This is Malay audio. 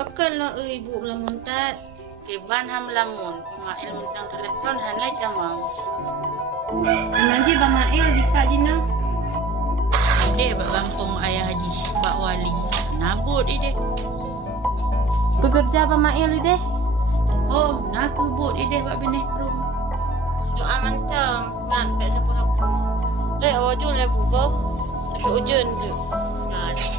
Bakal lah ibu melamun tat. Kiban ham lamun, pemail mentang telepon hanai jamang. Manji bamail dika jina. Ide bak kampung ayah haji, bak wali. Nabut ide. Bekerja bamail deh. Oh, nak kebut ide bak bineh krum. Doa mantang ngan pek sapu-sapu. Le ojul le buko. Tapi ujen tu. Ngan.